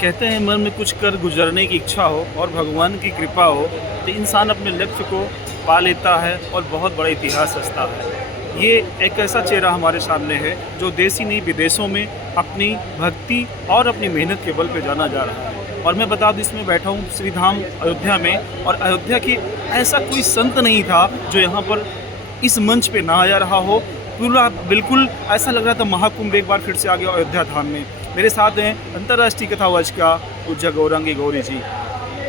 कहते हैं मन में कुछ कर गुजरने की इच्छा हो और भगवान की कृपा हो तो इंसान अपने लक्ष्य को पा लेता है और बहुत बड़ा इतिहास रचता है। ये एक ऐसा चेहरा हमारे सामने है जो देश ही नहीं विदेशों में अपनी भक्ति और अपनी मेहनत के बल पे जाना जा रहा है। और मैं बता दूं, इसमें बैठा हूँ श्री धाम अयोध्या में, और अयोध्या की ऐसा कोई संत नहीं था जो यहाँ पर इस मंच पे ना आया रहा हो। पूरा बिल्कुल ऐसा लग रहा था महाकुंभ एक बार फिर से आ गया अयोध्या धाम में। मेरे साथ हैं अंतर्राष्ट्रीय कथावच का पूज्य गौरांगी गौरी जी।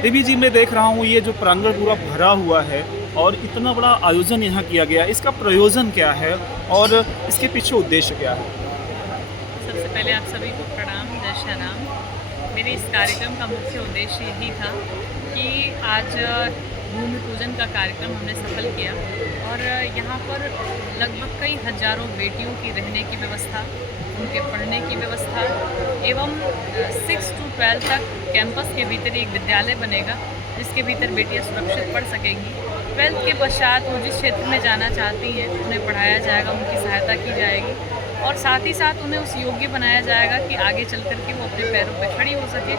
देवी जी, मैं देख रहा हूँ ये जो प्रांगण पूरा भरा हुआ है और इतना बड़ा आयोजन यहाँ किया गया, इसका प्रयोजन क्या है और इसके पीछे उद्देश्य क्या है? सबसे पहले आप सभी को प्रणाम, जय श्री राम। मेरे इस कार्यक्रम का मुख्य उद्देश्य यही था कि आज भूमि पूजन का कार्यक्रम हमने सफल किया और यहाँ पर लगभग कई हजारों बेटियों की रहने की व्यवस्था, उनके पढ़ने की व्यवस्था एवं 6 to 12 तक कैंपस के भीतर एक विद्यालय बनेगा जिसके भीतर बेटियाँ सुरक्षित पढ़ सकेंगी। 12th के पश्चात वो जिस क्षेत्र में जाना चाहती हैं उन्हें पढ़ाया जाएगा, उनकी सहायता की जाएगी और साथ ही साथ उन्हें उस योग्य बनाया जाएगा कि आगे चल कर के वो अपने पैरों पर खड़ी हो सके,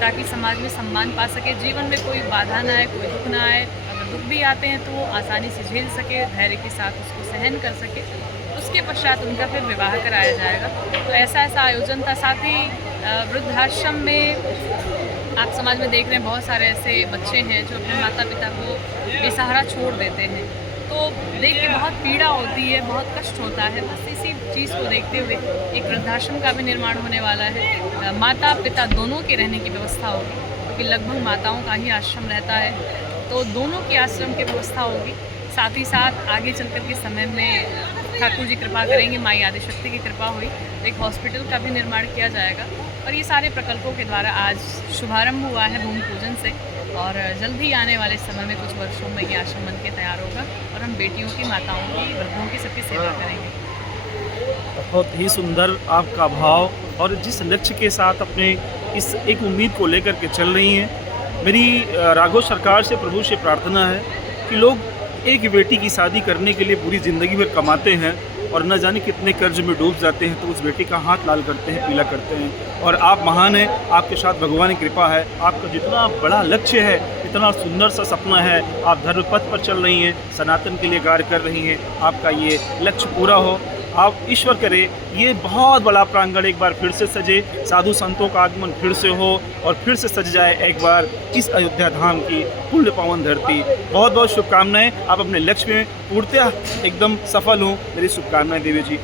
ताकि समाज में सम्मान पा सके, जीवन में कोई बाधा ना आए, कोई दुख ना आए। अगर दुख भी आते हैं तो वो आसानी से झेल सके, धैर्य के साथ उसको सहन कर सके। उसके पश्चात उनका फिर विवाह कराया जाएगा। तो ऐसा आयोजन था। साथ ही वृद्धाश्रम में आप समाज में देख रहे हैं बहुत सारे ऐसे बच्चे हैं जो अपने माता पिता को बेसहारा छोड़ देते हैं, तो देख के बहुत पीड़ा होती है, बहुत कष्ट होता है। बस इसी चीज़ को देखते हुए एक वृद्धाश्रम का भी निर्माण होने वाला है। माता पिता दोनों के रहने की व्यवस्था होगी, क्योंकि लगभग माताओं का ही आश्रम रहता है, तो दोनों की आश्रम की व्यवस्था होगी। साथ ही साथ आगे चल कर के समय में ठाकुर जी कृपा करेंगे, माई आदिशक्ति की कृपा हुई तो एक हॉस्पिटल का भी निर्माण किया जाएगा। और ये सारे प्रकल्पों के द्वारा आज शुभारंभ हुआ है भूमि पूजन से, और जल्द ही आने वाले समय में कुछ वर्षों में ये आश्रम बन के तैयार होगा और हम बेटियों की, माताओं की, वृद्धों की सबकी सेवा करेंगे। बहुत ही सुंदर आपका भाव और जिस लक्ष्य के साथ अपने इस एक उम्मीद को लेकर के चल रही हैं। मेरी राघव सरकार से, प्रभु से प्रार्थना है कि लोग एक बेटी की शादी करने के लिए पूरी ज़िंदगी भर कमाते हैं और न जाने कितने कर्ज में डूब जाते हैं, तो उस बेटी का हाथ लाल करते हैं, पीला करते हैं। और आप महान हैं, आपके साथ भगवान की कृपा है। आपका जितना बड़ा लक्ष्य है, इतना सुंदर सा सपना है, आप धर्म पथ पर चल रही हैं, सनातन के लिए कार्य कर रही हैं, आपका ये लक्ष्य पूरा हो। आप ईश्वर करे ये बहुत बड़ा प्रांगण एक बार फिर से सजे, साधु संतों का आगमन फिर से हो और फिर से सज जाए एक बार इस अयोध्या धाम की पुण्य पावन धरती। बहुत बहुत शुभकामनाएं। आप अपने लक्ष्य में पूर्णतः एकदम सफल हों, मेरी शुभकामनाएं देवी जी।